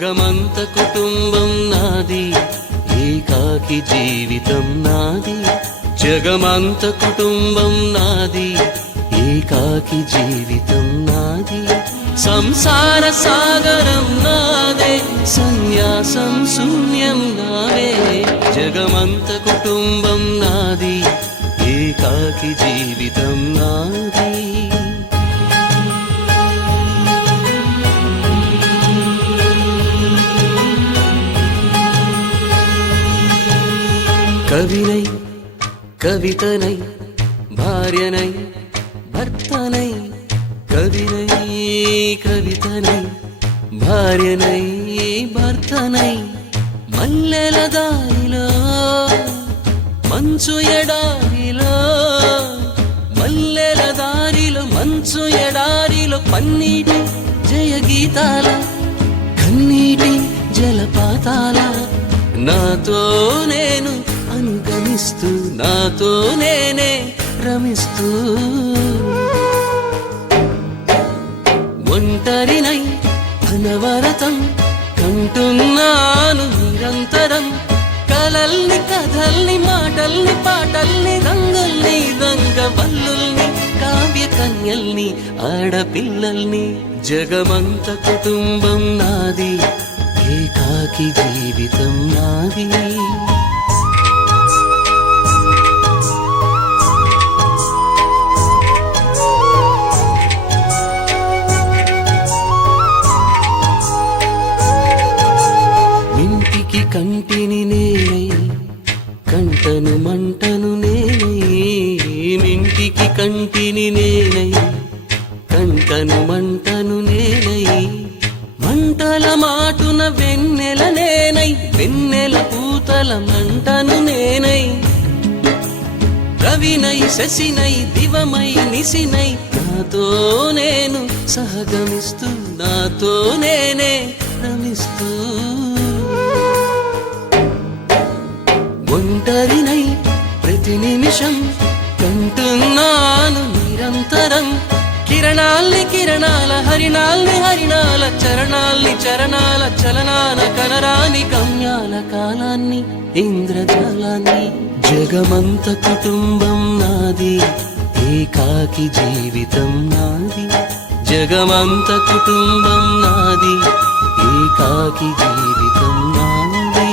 జగమంత కుటుంబం నాది, ఏకాకి జీవితం నాది. జగమంత కుటుంబం నాది, ఏకాకి జీవితం నాది. సంసార సాగరం నాదే, సన్యాసం శూన్యం నావే. జగమంత కుటుంబం నాది, ఏకాకి జీవితం నాది. కవినై కవితనై భార్యనై భర్తనై, కవినై కవితనై భార్యనై భర్తనై. మల్లెల దారిలో మంచు ఎడారిలో, మల్లెల దారిలో మంచు ఎడారిలో, పన్నీటి జయ గీతాల కన్నీటి జలపాతాల. నాతో నేను అనుగమిస్తూ, నాతో నేనే రమిస్తూ, ఒంటరినై అనవరతం కంటున్నాను నిరంతరం. కలల్ని కథల్ని మాటల్ని పాటల్ని రంగుల్ని రంగవల్లుల్ని కావ్య కన్యల్ని ఆడపిల్లల్ని. జగమంత కుటుంబం నాది, ఏకాకి జీవితం నాది. ఇంటికి కంటిని నేనై, కంటను మంటను నేనై. ఇంటికి కంటిని నేనై, కంటను మంటను నేనై. మంటల మాటున వెన్నెల నేనై, వెన్నెల పూతల మంటను నేనై. రవినై శశినై దివమై నిశినై, నాతో నేను సహగమిస్తూ, నాతో నేనే రమిస్తూ. ఒంటరినై ప్రతి నిమిషం కంటున్నాను నిరంతరం. కిరణాల్ని కిరణాల హరిణాల్ని హరిణాల, చరణాల్ని చరణాల చలనాల, కనరాని గమ్యాల కాలాన్ని ఇంద్రజాలాన్ని. జగమంత కుటుంబం నాది, ఏకాకి జీవితం నాది. జగమంత కుటుంబం నాది, ఏకాకి జీవితం నాది.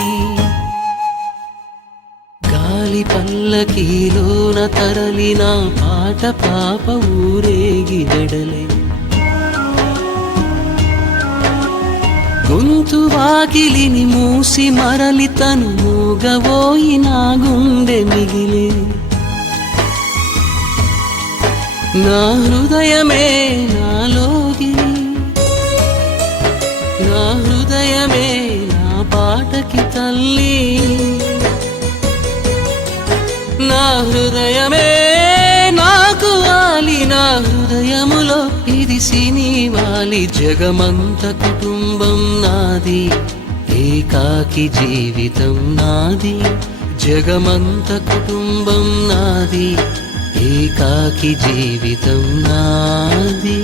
గాలి పల్లకీలోన తరలిన పాట పాప ఊరేగి వెడలే. గొంతు వాకిలిని మూసి మరలి తను మూగబోయి నా గుండె మిగిలే. నా హృదయమే నాలోగి, నా హృదయమే నా పాటకి తల్లి. నా హృదయమే నాకు వాలి, నా హృదయములో ఇది సినివాలి. జగమంత కుటుంబం నాది, ఏకాకి జీవితం నాది. జగమంత కుటుంబం నాది, ఏకాకి జీవితం నాది.